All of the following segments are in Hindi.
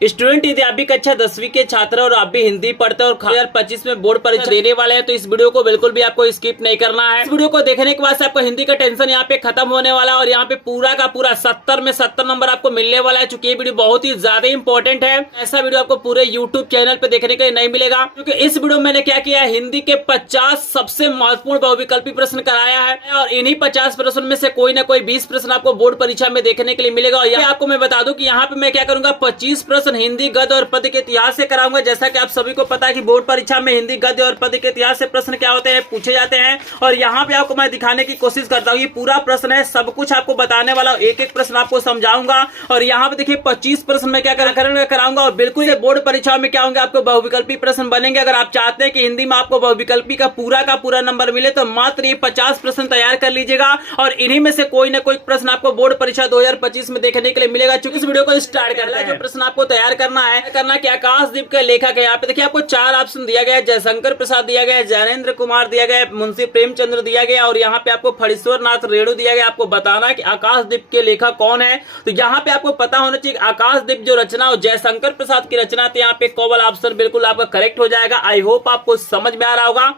स्टूडेंट यदि आप भी कक्षा 10वीं के छात्र और आप भी हिंदी पढ़ते हैं और 2025 में बोर्ड परीक्षा देने वाले हैं तो इस वीडियो को बिल्कुल भी आपको स्किप नहीं करना है। इस वीडियो को देखने के बाद से आपको हिंदी का टेंशन यहाँ पे खत्म होने वाला है और यहाँ पे पूरा का पूरा 70 में 70 नंबर आपको मिलने वाला है। चूंकि ये वीडियो बहुत ही ज्यादा इंपॉर्टेंट है, ऐसा वीडियो आपको पूरे यूट्यूब चैनल पे देखने के लिए नहीं मिलेगा। क्योंकि इस वीडियो में मैंने क्या किया है, हिंदी के 50 सबसे महत्वपूर्ण बहुविकल्पी प्रश्न कराया है और इन्हीं 50 प्रश्न में से कोई ना कोई 20 प्रश्न आपको बोर्ड परीक्षा में देखने के लिए मिलेगा। और यहाँ आपको मैं बता दूं कि यहाँ पे मैं क्या करूंगा, 25 प्रश्न हिंदी गद्य और पद्य के इतिहास से कराऊंगा। जैसा कि आप सभी को पता है कि बोर्ड परीक्षा में हिंदी गद्य और पद्य के इतिहास से प्रश्न क्या होते हैं, पूछे जाते हैं। और यहाँ पे आपको मैं दिखाने की कोशिश करता हूँ, ये पूरा प्रश्न है, सब कुछ आपको बताने वाला, एक एक प्रश्न आपको समझाऊंगा। और यहाँ पे देखिए 25 प्रश्न में क्या कराऊंगा और बिल्कुल बोर्ड परीक्षा में क्या होंगे, आपको बहुविकल्पी प्रश्न बनेंगे। अगर आप चाहते हैं कि हिंदी में आपको बहुविकल्पी का पूरा नंबर मिले तो मात्र ये 50 प्रश्न तैयार कर लीजिएगा और इन्हीं में से कोई ना कोई प्रश्न आपको बोर्ड परीक्षा 2025 में देखने के लिए मिलेगा। चूंकि इस वीडियो को स्टार्ट करना है, जो प्रश्न आपको तैयार करना है कि आकाशदीप के लेखक है। यहाँ पे देखिए आपको 4 ऑप्शन दिया गया है, जयशंकर प्रसाद दिया गया है, ज्ञानेंद्र कुमार दिया गया है, मुंशी प्रेमचंद्र दिया गया और यहाँ पे आपको फणीश्वर नाथ रेणु दिया गया। आपको बताना है कि आकाशदीप के लेखक कौन है। तो यहाँ पे आपको पता होना चाहिए आकाशदीप जो रचना हो जयशंकर प्रसाद की रचना, तो यहाँ पे कौवल ऑप्शन बिल्कुल आपका करेक्ट हो जाएगा। आई होप आपको समझ में आ रहा होगा,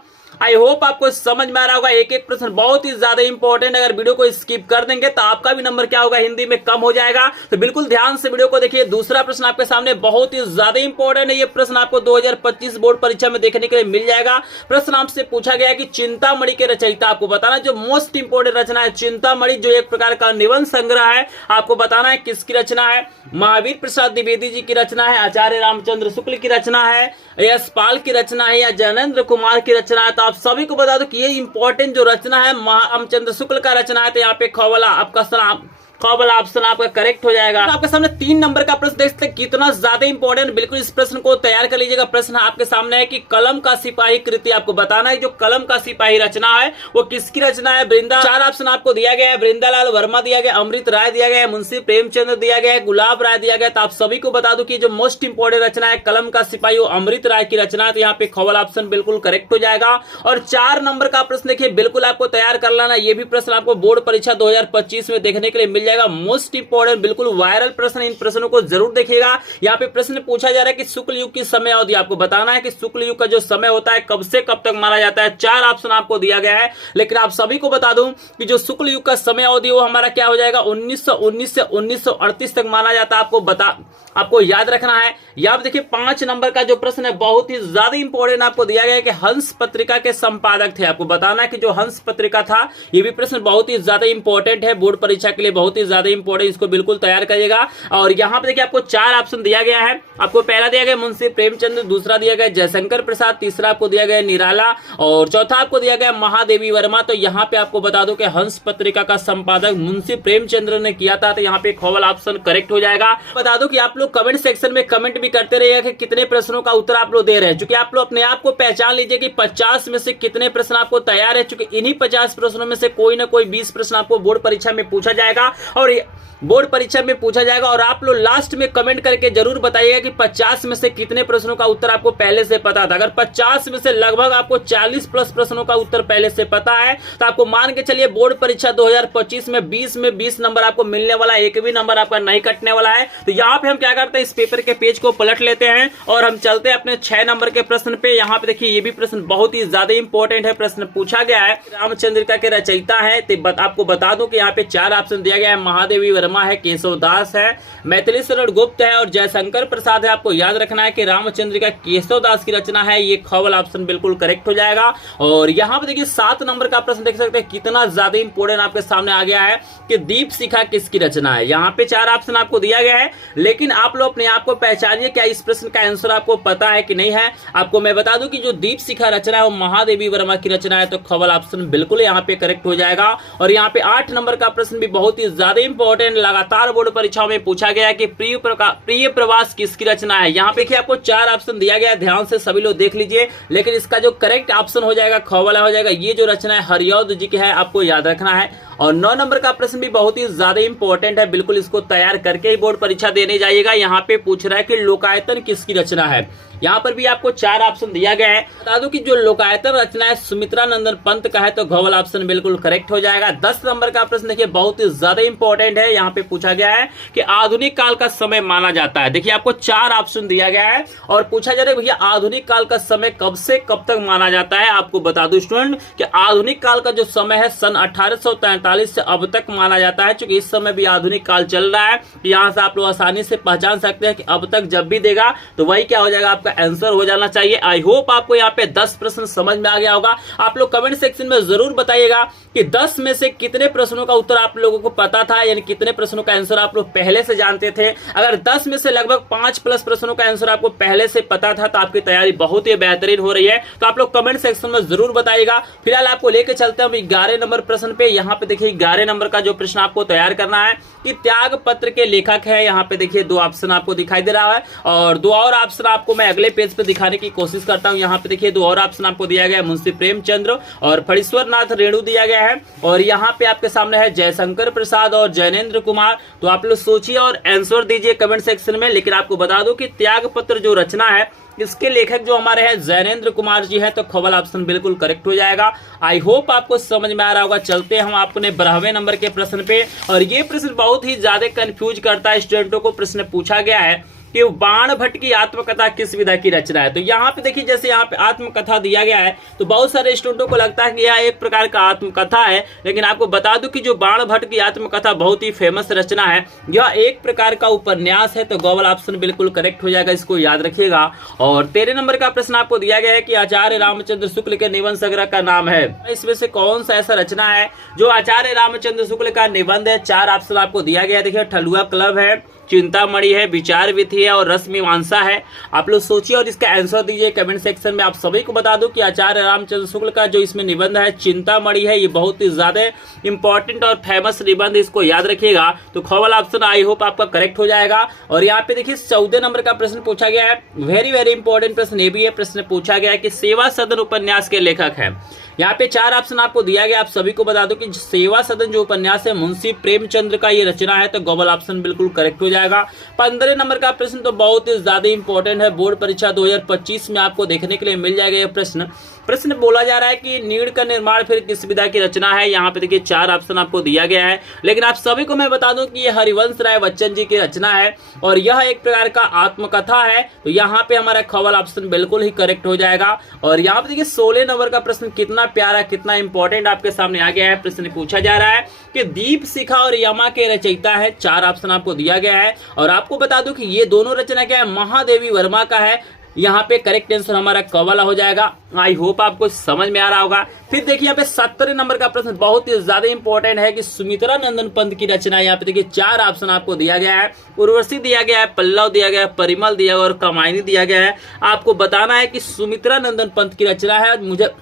एक एक प्रश्न बहुत ही ज्यादा इंपॉर्टेंट। अगर वीडियो को स्किप कर देंगे तो आपका भी नंबर क्या होगा, हिंदी में कम हो जाएगा। तो बिल्कुल ध्यान से वीडियो को देखिए। दूसरा प्रश्न आपके सामने बहुत ही ज्यादा इंपॉर्टेंट है, ये प्रश्न आपको 2025 बोर्ड परीक्षा में देखने के लिए मिल जाएगा। प्रश्न आपसे पूछा गया कि चिंतामणि के रचयिता, आपको बताना जो मोस्ट इंपोर्टेंट रचना है चिंतामणि, जो एक प्रकार का निबंध संग्रह है, आपको बताना है किसकी रचना है। महावीर प्रसाद द्विवेदी जी की रचना है, आचार्य रामचंद्र शुक्ल की रचना है, यशपाल की रचना है या ज्ञानेंद्र कुमार की रचना है। तो आप सभी को बता दो कि ये इंपॉर्टेंट जो रचना है रामचंद्र शुक्ल का रचना है। तो यहाँ पे कौवल ऑप्शन आपका करेक्ट हो जाएगा। तो आपके सामने 3 नंबर का प्रश्न देख सकते हैं, कितना ज्यादा इंपॉर्टेंट। बिल्कुल इस प्रश्न को तैयार कर लीजिएगा। प्रश्न आपके सामने है कि कलम का सिपाही कृति, आपको बताना है जो कलम का सिपाही रचना है वो किसकी रचना है। 4 ऑप्शन आपको दिया गया है, वृंदालाल वर्मा दिया गया, अमृत राय दिया गया, मुंशी प्रेमचंद्र दिया गया, गुलाब राय दिया गया। तो आप सभी को बता दो कि जो मोस्ट इंपॉर्टेंट रचना है कलम का सिपाही वो अमृत राय की रचना है। तो यहाँ पे कौवल ऑप्शन बिल्कुल करेक्ट हो जाएगा। और 4 नंबर का प्रश्न देखिए, बिल्कुल आपको तैयार कर लेना, ये भी प्रश्न आपको बोर्ड परीक्षा 2025 में देखने के लिए मिल जाएगा। मोस्ट इंपॉर्टेंट बिल्कुल वायरल प्रश्न, इन प्रश्नों को जरूर देखिएगा। यहाँ पे प्रश्न पूछा जा रहा है कि शुक्ल युग की समय अवधि, आपको बताना है कि शुक्ल युग का जो समय होता है कब से कब तक माना जाता है। 4 ऑप्शन आपको दिया गया है, लेकिन आप सभी को बता दूं कि जो शुक्ल युग का समय अवधि वो हमारा क्या हो जाएगा, 1919 से 1938 तक माना जाता है। आपको याद रखना है। यहाँ पे देखिए 5 नंबर का जो प्रश्न है बहुत ही ज्यादा इंपॉर्टेंट आपको दिया गया है कि हंस पत्रिका के संपादक थे। आपको बताना है कि जो हंस पत्रिका था, ये भी प्रश्न बहुत ही ज्यादा इंपॉर्टेंट है, बोर्ड परीक्षा के लिए बहुत ही ज्यादा इंपॉर्टेंट, इसको बिल्कुल तैयार करिएगा। और यहाँ पे देखिए आपको 4 ऑप्शन दिया गया है। आपको पहला दिया गया मुंशी प्रेमचंद्र, दूसरा दिया गया जयशंकर प्रसाद, तीसरा आपको दिया गया निराला और चौथा आपको दिया गया महादेवी वर्मा। तो यहाँ पे आपको बता दो कि हंस पत्रिका का संपादक मुंशी प्रेमचंद्र ने किया था। तो यहाँ पे कौवल ऑप्शन करेक्ट हो जाएगा। बता दो कि आप लोग कमेंट सेक्शन में कमेंट भी करते रहिएगा कि कितने प्रश्नों का उत्तर आप लोग दे रहे हैं। क्योंकि आप लोग अपने आप को पहचान लीजिए कि 50 में से कितने प्रश्न आपको तैयार है। क्योंकि इन्हीं 50 प्रश्नों में से कोई ना कोई 20 प्रश्न आपको बोर्ड परीक्षा में पूछा जाएगा और आप लोग लास्ट में कमेंट करके जरूर बताइएगा कि 50 में से कितने प्रश्नों का उत्तर आपको पहले से पता था। अगर 50 में से लगभग आपको 40 प्लस प्रश्नों का उत्तर पहले से पता है तो आपको मान के चलिए बोर्ड परीक्षा 2025 में 20 नंबर आपको मिलने वाला है, एक भी नंबर आपका नहीं कटने वाला है। तो यहाँ पे हम क्या करते हैं, इस पेपर के पेज को पलट लेते हैं और हम चलते हैं अपने 6 नंबर के प्रश्न पे। यहाँ पे देखिए ये भी प्रश्न बहुत ही ज्यादा इंपॉर्टेंट है। प्रश्न पूछा गया है रामचंद्रिका के रचयिता है। तो आपको बता दूं कि यहाँ पे 4 ऑप्शन दिया गया है, महादेवी वर्मा है, केशव दास है, मैथिली शरण गुप्त है और जयशंकर प्रसाद है। आपको याद रखना है कि रामचंद्रिका केशव दास की रचना है, ये कौवल ऑप्शन बिल्कुल करेक्ट हो जाएगा। और यहाँ पे देखिए 7 नंबर का प्रश्न देख सकते हैं, कितना ज्यादा इंपॉर्टेंट आपके सामने आ गया है कि दीप शिखा किसकी रचना है। यहाँ पे 4 ऑप्शन आपको दिया गया है, लेकिन आप लोग अपने आप को पहचानिए क्या इस प्रश्न का आंसर आपको पता है कि नहीं है। आपको मैं बता दूं कि जो दीप शिखा रचना है वो महादेवी वर्मा की रचना है। तो कौवल ऑप्शन बिल्कुल यहाँ पे करेक्ट हो जाएगा। और यहाँ पे 8 नंबर का प्रश्न भी बहुत ही ज्यादा इंपॉर्टेंट, लगातार बोर्ड परीक्षाओं में पूछा गया है कि प्रिय प्रवास किसकी रचना है। यहाँ पे आपको 4 ऑप्शन दिया गया है, ध्यान से सभी लोग देख लीजिए। लेकिन इसका जो करेक्ट ऑप्शन हो जाएगा कौवल हो जाएगा। ये जो रचना है हरिऔध जी की है, आपको याद रखना है। और 9 नंबर का प्रश्न भी बहुत ही ज्यादा इंपॉर्टेंट है, बिल्कुल इसको तैयार करके ही बोर्ड परीक्षा देने जाइएगा। यहाँ पे पूछ रहा है कि लोकायतन किसकी रचना है। यहाँ पर भी आपको 4 ऑप्शन दिया गया है। बता दूं कि जो लोकायतन रचना है सुमित्रा नंदन पंत का है, तो घ ऑप्शन बिल्कुल करेक्ट हो जाएगा। 10 नंबर का प्रश्न देखिए बहुत ही ज्यादा इंपॉर्टेंट है। यहाँ पे पूछा गया है कि आधुनिक काल का समय माना जाता है। देखिए आपको 4 ऑप्शन दिया गया है और पूछा जा रहा है भैया आधुनिक काल का समय कब से कब तक माना जाता है। आपको बता दूं स्टूडेंट कि आधुनिक काल का जो समय है सन 1843 से अब तक माना जाता है। चूंकि इस समय भी आधुनिक काल चल रहा है, यहाँ से आप लोग आसानी से पहचान सकते हैं कि अब तक जब भी देगा तो वही क्या हो जाएगा, आपका आंसर हो जाना चाहिए। आई होप आपको यहाँ पे 10 प्रश्न समझ में आ गया होगा। आप लोग कमेंट सेक्शन में जरूर बताइएगा कि 10 में से कितने प्रश्नों का उत्तर आप लोगों को पता था, यानी कितने प्रश्नों का आंसर आप लोग पहले से जानते थे। अगर 10 में से लगभग 5+ प्रश्नों का आंसर आपको पहले से पता था तो आपकी तैयारी बहुत ही बेहतरीन हो रही है। तो आप लोग कमेंट सेक्शन में जरूर बताइएगा। फिलहाल आपको लेके चलते हैं 11 नंबर प्रश्न पे। यहाँ पे देखिए 11 नंबर का जो प्रश्न आपको तैयार करना है कि त्याग पत्र के लेखक है। यहाँ पे देखिए 2 ऑप्शन आपको दिखाई दे रहा है और 2 और ऑप्शन आपको मैं अगले पेज पे दिखाने की कोशिश करता हूँ। यहाँ पे देखिए 2 और ऑप्शन आपको दिया गया है, मुंशी प्रेमचंद्र और फणीश्वर नाथ रेणु दिया गया है। और यहाँ पे आपके सामने है जयशंकर प्रसाद और जैनेन्द्र कुमार। तो आप लोग सोचिए और आंसर दीजिए कमेंट सेक्शन में। लेकिन आपको बता दो कि त्याग पत्र जो रचना है इसके लेखक जो हमारे हैं जैनेन्द्र कुमार जी हैं, तो खबल ऑप्शन बिल्कुल करेक्ट हो जाएगा। आई होप आपको समझ में आ रहा होगा। चलते हैं हम अपने 12वें नंबर के प्रश्न पे। और ये प्रश्न बहुत ही ज्यादा कंफ्यूज करता है स्टूडेंटों को। प्रश्न पूछा गया है कि बाण भट्ट की आत्मकथा किस विधा की रचना है। तो यहाँ पे देखिए जैसे यहाँ पे आत्मकथा दिया गया है तो बहुत सारे स्टूडेंटों को लगता है कि यह एक प्रकार का आत्मकथा है, लेकिन आपको बता दूं कि जो बाण भट्ट की आत्मकथा बहुत ही फेमस रचना है, यह एक प्रकार का उपन्यास है। तो गौवल ऑप्शन बिल्कुल करेक्ट हो जाएगा, इसको याद रखिएगा। और 13 नंबर का प्रश्न आपको दिया गया है कि आचार्य रामचंद्र शुक्ल के निबंध संग्रह का नाम है। इसमें से कौन सा ऐसा रचना है जो आचार्य रामचंद्र शुक्ल का निबंध है। 4 ऑप्शन आपको दिया गया है। देखिए ठलुआ क्लब है, चिंतामणि है, विचार विधि है और रस मीमांसा है। आप लोग सोचिए और इसका आंसर दीजिए कमेंट सेक्शन में। आप सभी को बता दूं कि आचार्य रामचंद्र शुक्ल का जो इसमें निबंध है चिंतामणि है, ये बहुत ही ज्यादा इंपॉर्टेंट और फेमस निबंध, इसको याद रखिएगा। तो खबल ऑप्शन आई होप आपका करेक्ट हो जाएगा। और यहाँ पे देखिए 14 नंबर का प्रश्न पूछा गया है, वेरी वेरी इंपॉर्टेंट प्रश्न ये भी है। प्रश्न पूछा गया है कि सेवा सदन उपन्यास के लेखक है। यहाँ पे 4 ऑप्शन आपको दिया गया। आप सभी को बता दो कि सेवा सदन जो उपन्यास है मुंशी प्रेमचंद्र का ये रचना है। तो गौवल ऑप्शन बिल्कुल करेक्ट हो जाएगा। 15 नंबर का प्रश्न तो बहुत ही ज्यादा इंपॉर्टेंट है, बोर्ड परीक्षा 2025 में आपको देखने के लिए मिल जाएगा ये प्रश्न बोला जा रहा है कि नीड़ का निर्माण फिर किस विधा की रचना है। यहाँ पे देखिए 4 ऑप्शन आपको दिया गया है, लेकिन आप सभी को मैं बता दूं कि ये हरिवंश राय बच्चन जी की रचना है और यह एक प्रकार का आत्मकथा है। तो यहाँ पे हमारा खबल ऑप्शन बिल्कुल ही करेक्ट हो जाएगा। और यहाँ पे देखिए 16 नंबर का प्रश्न कितना प्यारा कितना इंपॉर्टेंट आपके सामने आ गया है। प्रश्न पूछा जा रहा है कि दीप शिखा और यमा के रचयिता है। 4 ऑप्शन आपको दिया गया है और आपको बता दूं कि ये दोनों रचना क्या है, महादेवी वर्मा का है। यहाँ पे करेक्ट आंसर हमारा कवाला हो जाएगा। आई होप आपको समझ में आ रहा होगा। फिर देखिए यहाँ पे 17 नंबर का प्रश्न बहुत ही ज्यादा इंपॉर्टेंट है कि सुमित्रा नंदन पंत की रचना। यहाँ पे देखिए 4 ऑप्शन आपको दिया गया है, उर्वशी दिया गया है, पल्लव दिया गया है, परिमल दिया गया और कमायनी दिया गया है। आपको बताना है कि सुमित्रा नंदन पंत की रचना है। मुझे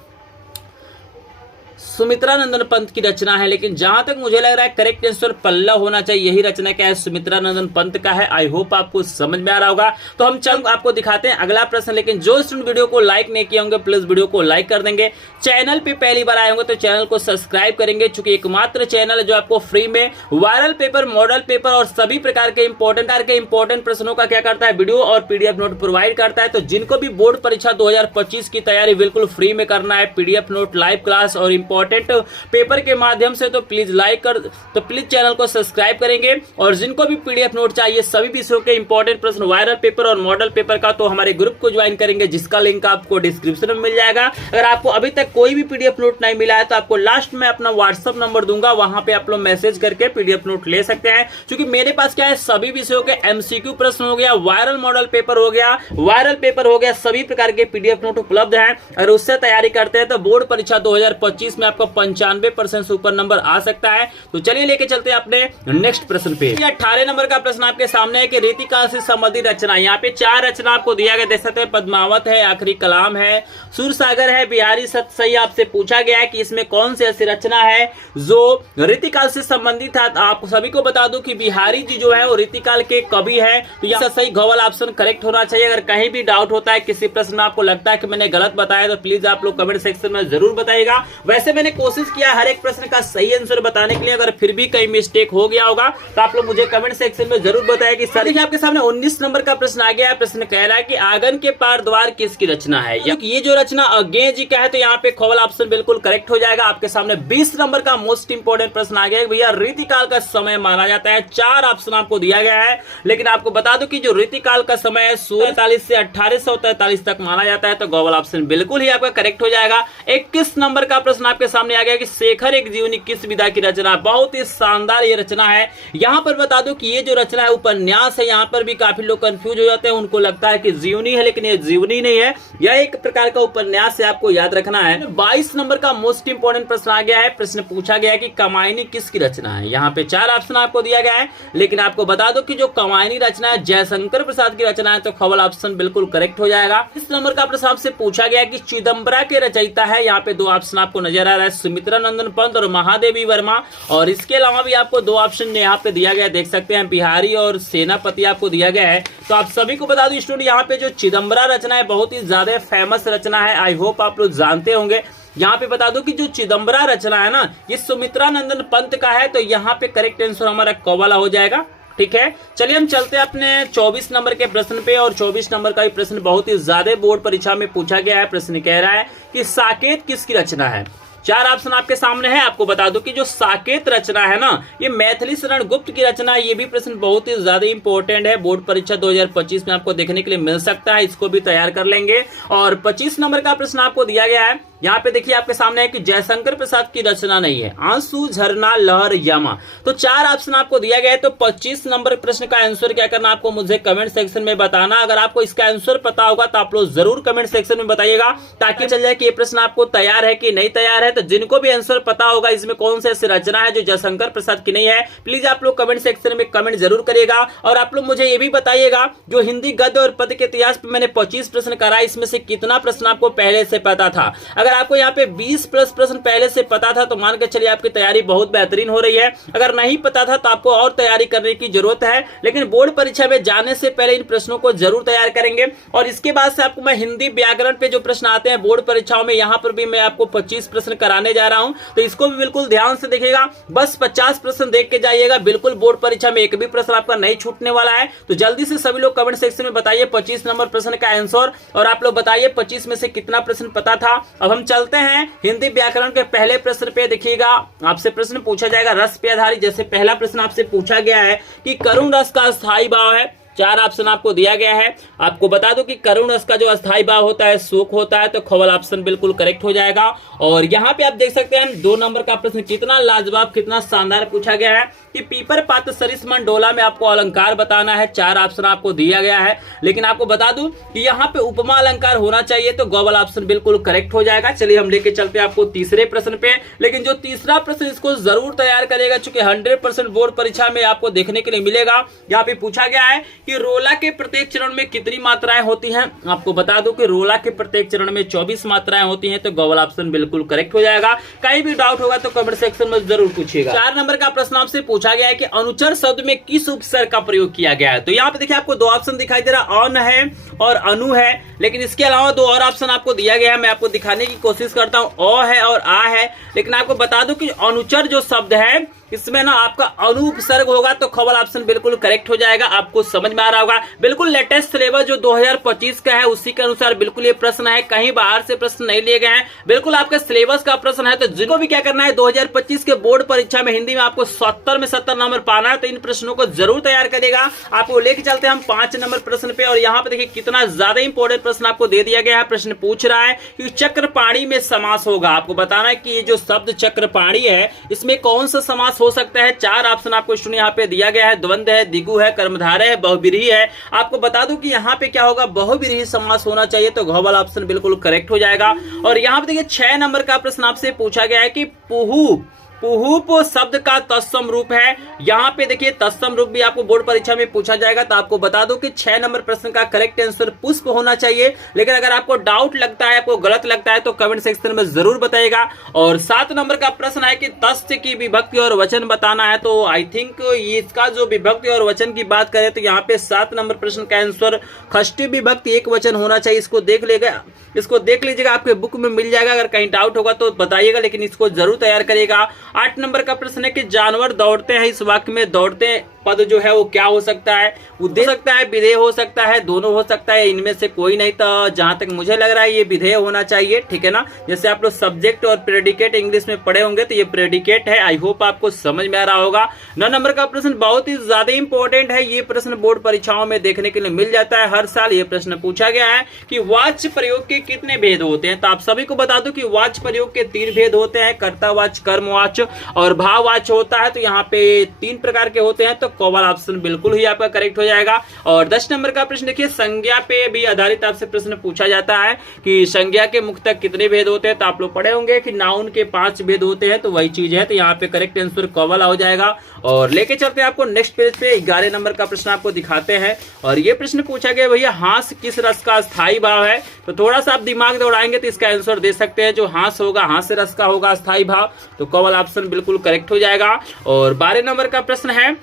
सुमित्रा नंदन पंत की रचना है, लेकिन जहां तक मुझे लग रहा है करेक्ट आंसर पल्लव होना चाहिए। यही रचना क्या है, सुमित्रा नंदन पंत का है। आई होप आपको समझ में आ रहा होगा। तो हम चल आपको दिखाते हैं अगला प्रश्न। लेकिन जो स्टूडेंट वीडियो को लाइक नहीं किए होंगे प्लीज वीडियो को लाइक कर देंगे। चैनल पे पहली बार आए होंगे तो चैनल को सब्सक्राइब करेंगे, चूंकि एकमात्र चैनल है जो आपको फ्री में वायरल पेपर, मॉडल पेपर और सभी प्रकार के इंपॉर्टेंट प्रश्नों का क्या करता है, वीडियो और पीडीएफ नोट प्रोवाइड करता है। तो जिनको भी बोर्ड परीक्षा 2025 की तैयारी बिल्कुल फ्री में करना है, पीडीएफ नोट, लाइव क्लास और इंपॉर्टेंट पेपर के माध्यम से, तो प्लीज चैनल को सब्सक्राइब करेंगे। और जिनको भी पीडीएफ नोट चाहिए सभी विषयों के इंपॉर्टेंट प्रश्न, वायरल पेपर और मॉडल पेपर का, तो हमारे ग्रुप को ज्वाइन करेंगे, जिसका लिंक आपको डिस्क्रिप्शन में मिल जाएगा। अगर आपको अभी तक कोई भी पीडीएफ नोट नहीं मिला है तो आपको लास्ट में अपना व्हाट्सएप नंबर दूंगा, वहां पे आप लोग मैसेज करके पीडीएफ नोट ले सकते हैं। क्योंकि मेरे पास क्या है, सभी विषयों के एमसीक्यू प्रश्न हो गया, वायरल मॉडल पेपर हो गया, सभी प्रकार के पीडीएफ नोट उपलब्ध हैं। अगर उससे तैयारी करते हैं तो बोर्ड परीक्षा 2025 में आपको 95% से ऊपर नंबर आ सकता है। तो चलिए लेके चलते हैं अपने नेक्स्ट प्रश्न पे। 18 नंबर का प्रश्न आपके सामने है कि रीतिकाल से संबंधित रचना। यहाँ पे 4 रचना आपको दिया गया, देख सकते हैं, पद्मावत है, आखिरी कलाम है, सूरसागर है, बिहारी सत सही। आपसे पूछा गया है कि इसमें कौन सी ऐसी रचना है जो रीतिकाल से संबंधित है। आप सभी को बता दूं कि बिहारी जी जो है वो रीतिकाल के कवि है। तो यह सही घवल ऑप्शन करेक्ट होना चाहिए। अगर कहीं भी डाउट होता है किसी प्रश्न में, आपको लगता है कि मैंने गलत बताया, तो प्लीज आप लोग कमेंट सेक्शन में जरूर बताइएगा। वैसे वैसे मैंने कोशिश किया हर एक प्रश्न का सही आंसर बताने के लिए, अगर फिर भी कहीं मिस्टेक हो गया होगा तो आप लोग मुझे कमेंट सेक्शन में जरूर बताएं कि सर। देखिए आपके सामने 19 नंबर का प्रश्न आ गया है। प्रश्न कह रहा है कि आंगन के पार द्वार किसकी रचना है। ये जो रचना अज्ञेय जी का है, तो यहाँ पे खवल ऑप्शन बिल्कुल करेक्ट हो जाएगा। आपके सामने 20 नंबर का मोस्ट इंपोर्टेंट प्रश्न आ गया है, भैया रीतिकाल का समय माना जाता है। 4 ऑप्शन आपको दिया गया है, लेकिन आपको बता दो कि जो रीतिकाल का समय है 1643 से 1843 तक माना जाता है, तो गौवल ऑप्शन बिल्कुल ही आपका करेक्ट हो जाएगा। 21 नंबर का प्रश्न आपके सामने आ गया कि शेखर एक जीवनी किस विधा की रचना। बहुत ही शानदार ये रचना है। यहाँ पर बता दो कि ये जो रचना है उपन्यास है। यहाँ पर भी काफी लोग कंफ्यूज हो जाते हैं, उनको लगता है कि जीवनी है, लेकिन ये जीवनी नहीं है, यह एक प्रकार का उपन्यास है, आपको याद रखना है। 22 नंबर का मोस्ट इंपोर्टेंट प्रश्न आ गया है। प्रश्न पूछा गया है कि कमायनी किसकी रचना है। यहाँ पे 4 ऑप्शन आपको दिया गया है, लेकिन आपको बता दो कि जो कमायनी रचना है जयशंकर प्रसाद की रचना है, तो खवल ऑप्शन बिल्कुल करेक्ट हो जाएगा। इस नंबर का प्रश्न आपसे पूछा गया है कि चिदम्बरा के रचयिता है। यहाँ पे 2 ऑप्शन आपको नजर आ रहा है, सुमित्रा नंदन पंत और महादेवी वर्मा। और इसके अलावा भी आपको 2 ऑप्शन यहाँ पे दिया गया, देख सकते हैं, बिहारी और सेनापति आपको दिया गया है। तो आप सभी को बता दूं स्टूडेंट, यहाँ पे जो चिदम्बरा रचना है बहुत ही ज्यादा फेमस रचना है, आई होप आप लोग जानते होंगे। यहाँ पे बता दो कि जो चिदम्बरा रचना है ना, ये सुमित्रा नंदन पंत का है, तो यहाँ पे करेक्ट आंसर हमारा कौवाला हो जाएगा। ठीक है, चलिए हम चलते हैं अपने 24 नंबर के प्रश्न पे। और 24 नंबर का ये प्रश्न बहुत ही ज्यादा बोर्ड परीक्षा में पूछा गया है। प्रश्न कह रहा है कि साकेत किसकी रचना है। 4 ऑप्शन आपके सामने है। आपको बता दो कि जो साकेत रचना है ना, ये मैथिली शरण गुप्त की रचना है। ये भी प्रश्न बहुत ही ज्यादा इंपॉर्टेंट है, बोर्ड परीक्षा 2025 में आपको देखने के लिए मिल सकता है, इसको भी तैयार कर लेंगे। और 25 नंबर का प्रश्न आपको दिया गया है। यहाँ पे देखिए आपके सामने है कि जयशंकर प्रसाद की रचना नहीं है, आंसू झरना लहर यमा। तो 4 ऑप्शन आपको दिया गया है। तो 25 नंबर प्रश्न का आंसर क्या करना, आपको मुझे कमेंट सेक्शन में बताना। अगर आपको इसका आंसर पता होगा तो आप लोग जरूर कमेंट सेक्शन में बताइएगा, ताकि चल जाए कि ये प्रश्न आपको तैयार है कि नहीं तैयार है। तो जिनको भी आंसर पता होगा इसमें कौन सी ऐसी रचना है जो जयशंकर प्रसाद की नहीं है, प्लीज आप लोग कमेंट सेक्शन में कमेंट जरूर करिएगा। और आप लोग मुझे ये भी बताइएगा, जो हिंदी गद्य और पद्य के इतिहास पे मैंने 25 प्रश्न कराया, इसमें से कितना प्रश्न आपको पहले से पता था। अगर आपको यहाँ पे 20 प्लस प्रश्न पहले से पता था, तो मान के चलिए आपकी तैयारी बहुत बेहतरीन हो रही है। अगर नहीं पता था तो आपको और तैयारी करने की जरूरत है, लेकिन बोर्ड परीक्षा में जाने से पहले इन प्रश्नों को जरूर तैयार करेंगे। और इसके बाद से आपको मैं हिंदी व्याकरण पे जो प्रश्न आते हैं बोर्ड परीक्षाओं में, यहाँ पर भी मैं आपको 25 प्रश्न कराने जा रहा हूं, तो इसको भी बिल्कुल ध्यान से देखिएगा। बस 50 प्रश्न देख के जाइएगा, बिल्कुल बोर्ड परीक्षा में एक भी प्रश्न आपका नहीं छूटने वाला है। तो जल्दी से सभी लोग कमेंट सेक्शन में बताइए 25 नंबर प्रश्न का आंसर, और आप लोग बताइए 25 में से कितना प्रश्न पता था। अब हम चलते हैं हिंदी व्याकरण के पहले प्रश्न पे। देखिएगा आपसे प्रश्न पूछा जाएगा रस पे आधारित। जैसे पहला प्रश्न आपसे पूछा गया है कि करुण रस का स्थायी भाव है। 4 ऑप्शन आपको दिया गया है। आपको बता दो कि करुण रस का जो अस्थायी भाव होता है शोक होता है, तो खवल ऑप्शन बिल्कुल करेक्ट हो जाएगा। और यहाँ पे आप देख सकते हैं 2 नंबर का प्रश्न कितना लाजवाब, कितना शानदार पूछा गया है कि पीपर पात्र सरिस मंडोला में आपको अलंकार बताना है। 4 ऑप्शन आपको दिया गया है, लेकिन आपको बता दूं कि यहाँ पे उपमा अलंकार होना चाहिए, तो गौवल ऑप्शन बिल्कुल करेक्ट हो जाएगा। चलिए हम लेके चलते हैं आपको तीसरे प्रश्न पे। लेकिन जो तीसरा प्रश्न, इसको जरूर तैयार करेगा, चूंकि 100% बोर्ड परीक्षा में आपको देखने के लिए मिलेगा। यहाँ पे पूछा गया है कि रोला के प्रत्येक चरण में कितनी मात्राएं होती हैं। आपको बता दूं कि रोला के प्रत्येक चरण में 24 मात्राएं होती हैं, तो गौवल ऑप्शन बिल्कुल करेक्ट हो जाएगा। कहीं भी डाउट होगा तो कमेंट सेक्शन में जरूर पूछिएगा। 4 नंबर का प्रश्न आपसे पूछा गया है कि अनुचर शब्द में किस उपसर्ग का प्रयोग किया गया है। तो यहाँ पे देखिए आपको 2 ऑप्शन दिखाई दे रहा, अन है और अनु है, लेकिन इसके अलावा 2 और ऑप्शन आपको दिया गया है। मैं आपको दिखाने की कोशिश करता हूँ, अ है और आ है। लेकिन आपको बता दूं कि अनुचर जो शब्द है, इसमें ना आपका अनु उपसर्ग होगा, तो खवल ऑप्शन बिल्कुल करेक्ट हो जाएगा। आपको समझ में आ रहा होगा, बिल्कुल लेटेस्ट सिलेबस जो 2025 का है उसी के अनुसार बिल्कुल ये प्रश्न है, कहीं बाहर से प्रश्न नहीं लिए गए हैं, बिल्कुल आपके सिलेबस का प्रश्न है। तो जिनको भी क्या करना है, 2025 के बोर्ड परीक्षा में हिंदी में आपको 70 में 70 नंबर पाना है, तो इन प्रश्नों को जरूर तैयार करेगा। आपको लेके चलते हैं हम 5 नंबर प्रश्न पे। और यहाँ पे देखिए कितना ज्यादा इंपॉर्टेंट प्रश्न आपको दे दिया गया है। प्रश्न पूछ रहा है कि चक्रपाणी में समास होगा। आपको बताना है कि ये जो शब्द चक्रपाणी है, इसमें कौन सा समास हो सकता है। 4 ऑप्शन आपको स्टूडेंट यहाँ पे दिया गया है, द्वंद्व है, दिगु है, कर्मधारय है, बहुव्रीहि है। आपको बता दूं कि यहाँ पे क्या होगा, बहुव्रीहि समास होना चाहिए, तो घ वाला ऑप्शन बिल्कुल करेक्ट हो जाएगा। और यहाँ पे देखिए 6 नंबर का प्रश्न आपसे पूछा गया है कि पुहु पुहुप शब्द का तत्सम रूप है। यहाँ पे देखिए तत्सम रूप भी आपको बोर्ड परीक्षा में पूछा जाएगा, तो आपको बता दो कि 6 नंबर प्रश्न का करेक्ट आंसर पुष्प होना चाहिए। लेकिन अगर आपको डाउट लगता है, आपको गलत लगता है, तो कमेंट सेक्शन में जरूर बताइएगा। और 7 नंबर का प्रश्न है कि तस्य की विभक्ति और वचन बताना है। तो आई थिंक इसका जो विभक्ति और वचन की बात करें तो यहाँ पे 7 नंबर प्रश्न का आंसर षष्ठी विभक्ति एक वचन होना चाहिए। इसको देख लीजिएगा, आपके बुक में मिल जाएगा। अगर कहीं डाउट होगा तो बताइएगा, लेकिन इसको जरूर तैयार करिएगा। 8 नंबर का प्रश्न है कि जानवर दौड़ते हैं, इस वाक्य में दौड़ते पद जो है वो क्या हो सकता है? उद्देश्य हो सकता है, विधेय हो सकता है, दोनों हो सकता है, इनमें से कोई नहीं। तो जहां तक मुझे लग रहा है ये विधेय होना चाहिए, ठीक है ना। जैसे आप लोग सब्जेक्ट और प्रेडिकेट इंग्लिश में पढ़े होंगे तो ये प्रेडिकेट है। आई होप आपको समझ में आ रहा होगा। 9 नंबर का प्रश्न बहुत ही ज्यादा इंपॉर्टेंट है। ये प्रश्न बोर्ड परीक्षाओं में देखने के लिए मिल जाता है, हर साल ये प्रश्न पूछा गया है कि वाच्य प्रयोग के कितने भेद होते हैं। तो आप सभी को बता दूं कि वाच्य प्रयोग के 3 भेद होते हैं, कर्तावाच्य, कर्मवाच्य और भाववाच्य होता है। तो यहाँ पे 3 प्रकार के होते हैं। तो कॉमन ऑप्शन बिल्कुल ही आपका करेक्ट हो जाएगा। और 10 नंबर का प्रश्न देखिए, संज्ञा पे भी आधारित आपसे प्रश्न पूछा जाता है कि संज्ञा के मुक्तक कितने भेद होते हैं। तो आप लोग पढ़े होंगे कि नाउन के 5 भेद होते हैं, तो वही चीज है। तो यहाँ पे करेक्ट आंसर कॉमन हो जाएगा। और लेके चलते हैं आपको नेक्स्ट पेज पे, 11 नंबर का प्रश्न आपको दिखाते हैं। और ये प्रश्न पूछा गया, भैया हास किस रस का स्थायी भाव है? तो थोड़ा सा आप दिमाग दौड़ाएंगे तो इसका आंसर दे सकते हैं। जो हास होगा, हास्य रस का होगा स्थायी भाव, तो कॉमन ऑप्शन बिल्कुल करेक्ट हो जाएगा। और 12 नंबर का प्रश्न है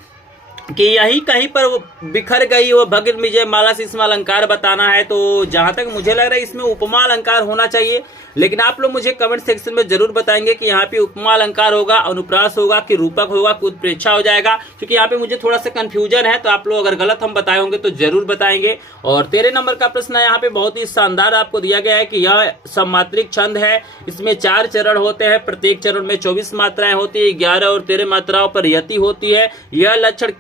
कि यही कहीं पर बिखर गई वो भगत विजय माला से इसमें अलंकार बताना है। तो जहां तक मुझे लग रहा है इसमें उपमा अलंकार होना चाहिए, लेकिन आप लोग मुझे कमेंट सेक्शन में जरूर बताएंगे कि यहाँ पे उपमा अलंकार होगा, अनुप्रास होगा कि रूपक होगा, कुछ प्रेक्षा हो जाएगा, क्योंकि यहाँ पे मुझे थोड़ा सा कंफ्यूजन है। तो आप लोग अगर गलत हम बताए होंगे तो जरूर बताएंगे। और 13 नंबर का प्रश्न है, यहाँ पे बहुत ही शानदार आपको दिया गया है कि यह सममात्रिक छंद है, इसमें 4 चरण होते हैं, प्रत्येक चरण में 24 मात्राएं होती है, 11 और 13 मात्राओं पर यति होती है। यह लक्षण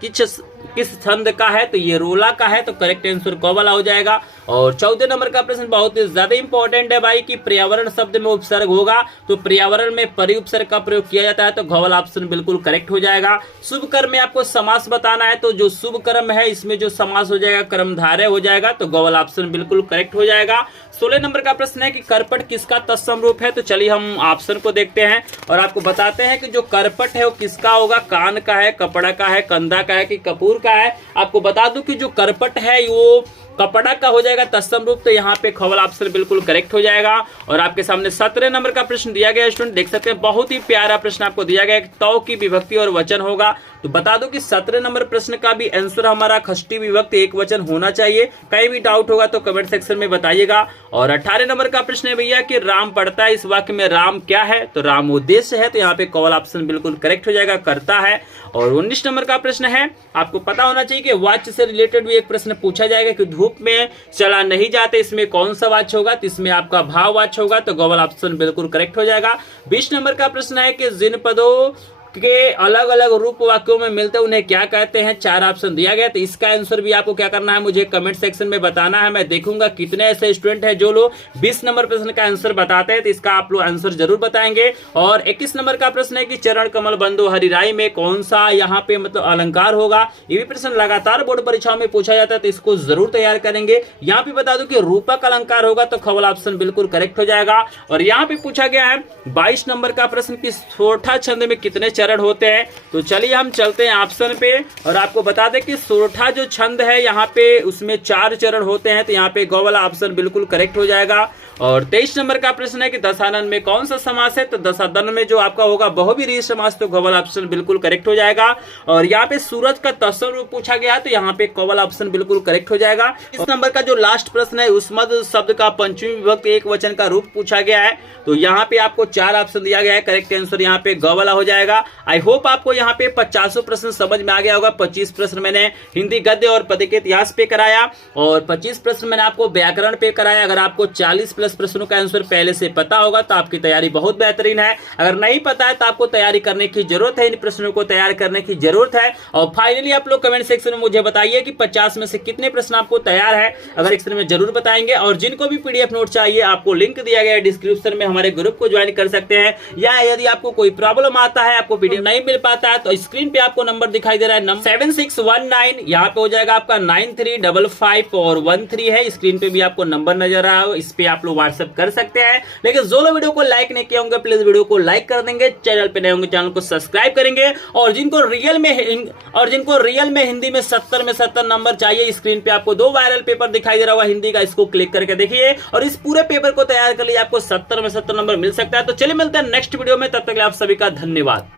किस छंद का है? तो ये रोला का है। तो करेक्ट आंसर क वाला हो जाएगा। और 14 नंबर का प्रश्न बहुत ही ज्यादा इंपॉर्टेंट है भाई कि पर्यावरण शब्द में उपसर्ग होगा, तो पर्यावरण में परि उपसर्ग का प्रयोग किया जाता है। तो घ वाला ऑप्शन बिल्कुल करेक्ट हो जाएगा। शुभ कर्म में आपको समास बताना है, तो जो शुभ कर्म है इसमें जो समास हो जाएगा कर्मधारय हो जाएगा। तो ग वाला ऑप्शन बिल्कुल करेक्ट हो जाएगा। 16 नंबर का प्रश्न है कि करपट किसका तत्सम रूप है? तो चलिए हम ऑप्शन को देखते हैं और आपको बताते हैं कि जो करपट है वो किसका होगा, कान का है, कपड़ा का है, कंधा का है कि कपूर का है। आपको बता दूं कि जो करपट है वो कपड़ा का हो जाएगा तत्सम रूप। तो यहाँ पे खवल ऑप्शन बिल्कुल करेक्ट हो जाएगा। और आपके सामने 17 नंबर का प्रश्न दिया गया, स्टूडेंट देख सकते हैं, बहुत ही प्यारा प्रश्न आपको दिया गया है, तौ की विभक्ति और वचन होगा। तो बता दो कि 17 नंबर प्रश्न का भी आंसर हमारा षष्ठी विभक्ति एक वचन होना चाहिए। कहीं भी डाउट होगा तो कमेंट सेक्शन में बताइएगा। और 18 नंबर का प्रश्न है भैया कि राम पढ़ता है, इस वाक्य में राम क्या है? तो राम उद्देश्य है। तो यहाँ पे कॉल ऑप्शन बिल्कुल करेक्ट हो जाएगा, करता है। और 19 नंबर का प्रश्न है, आपको पता होना चाहिए कि वाच्य से रिलेटेड भी एक प्रश्न पूछा जाएगा कि धूप में चला नहीं जाते, इसमें कौन सा वाच्य होगा? तो इसमें आपका भाव वाच्य होगा। तो गॉवल ऑप्शन बिल्कुल करेक्ट हो जाएगा। 20 नंबर का प्रश्न है कि जिन पदों के अलग अलग रूप वाक्यों में मिलते हैं उन्हें क्या कहते हैं? 4 ऑप्शन दिया गया। तो इसका आंसर भी आपको क्या करना है, मुझे कमेंट सेक्शन में बताना है। मैं देखूंगा कितने ऐसे स्टूडेंट हैं जो लोग 20 नंबर प्रश्न का आंसर बताते हैं, तो इसका आप लोग आंसर जरूर बताएंगे। और 21 नंबर का प्रश्न है कि चरण कमल बंधु हरिराई में कौन सा यहाँ पे मतलब अलंकार होगा? ये भी प्रश्न लगातार बोर्ड परीक्षाओं में पूछा जाता है, तो इसको जरूर तैयार करेंगे। यहाँ पे बता दूं कि रूपक अलंकार होगा। तो खवल ऑप्शन बिल्कुल करेक्ट हो जाएगा। और यहाँ पे पूछा गया है 22 नंबर का प्रश्न की सोरठा छंद में कितने चरण होते हैं? तो चलिए हम चलते हैं ऑप्शन पे और आपको बता दें कि सोरठा जो छंद है यहाँ पे उसमें 4 चरण होते हैं। तो यहाँ पे गौ वाला ऑप्शन बिल्कुल करेक्ट हो जाएगा। और 23 नंबर का प्रश्न है कि दशानन में कौन सा समास है? तो दशादन में जो आपका होगा बहुव्रीहि समास। तो गौवल ऑप्शन बिल्कुल करेक्ट हो जाएगा। और यहाँ पे सूरज का तत्सम रूप पूछा गया, तो यहाँ पे कौवल ऑप्शन बिल्कुल करेक्ट हो जाएगा। इस नंबर का जो लास्ट प्रश्न है, उस्मद शब्द का पंचमी विभक्ति एक वचन का रूप पूछा गया है। तो यहाँ पे आपको 4 ऑप्शन दिया गया है, करेक्ट आंसर यहाँ पे गौवला हो जाएगा। आई होप आपको यहाँ पे 50 प्रश्न समझ में आ गया होगा। 25 प्रश्न मैंने हिंदी गद्य और पद्य के इतिहास पे कराया और 25 प्रश्न मैंने आपको व्याकरण पे कराया। अगर आपको 40 प्लस प्रश्नों का आंसर पहले से पता होगा तो आपकी तैयारी बहुत बेहतरीन है। अगर नहीं पता है तो आपको तैयारी करने की जरूरत है, इन प्रश्नों को तैयार करने की जरूरत है। और फाइनली आप लोग कमेंट सेक्शन में मुझे बताइए कि 50 में से कितने प्रश्न आपको तैयार है। अगर सेक्शन में जरूर बताएंगे। और जिनको भी पीडीएफ नोट चाहिए, आपको लिंक दिया गया है डिस्क्रिप्शन में, हमारे ग्रुप को ज्वाइन कर सकते हैं। या यदि आपको कोई प्रॉब्लम आता है, आपको आपको पीडीएफ नहीं मिल पाता है तो स्क्रीन पे आपको नंबर दिखाई दे रहा है, नंबर 7619, यहाँ पे हो जाएगा आपका 9355 और 13 है। स्क्रीन पे भी आपको नंबर नजर आ रहा हो, इस पे आप लोग व्हाट्सएप कर सकते हैं। लेकिन जो लोग वीडियो को लाइक नहीं किए होंगे प्लीज वीडियो को लाइक कर देंगे, चैनल पे नए होंगे चैनल को सब्सक्राइब करेंगे। और जिनको रियल में हिंदी में 70 में 70 नंबर चाहिए, स्क्रीन पे आपको 2 वायरल पेपर दिखाई दे रहा होगा हिंदी का, इसको क्लिक करके देखिए और इस पूरे पेपर को तैयार कर लिए आपको 70 में 70 नंबर मिल सकता है। तो चलिए मिलते हैं नेक्स्ट वीडियो में, तब तक आप सभी का धन्यवाद।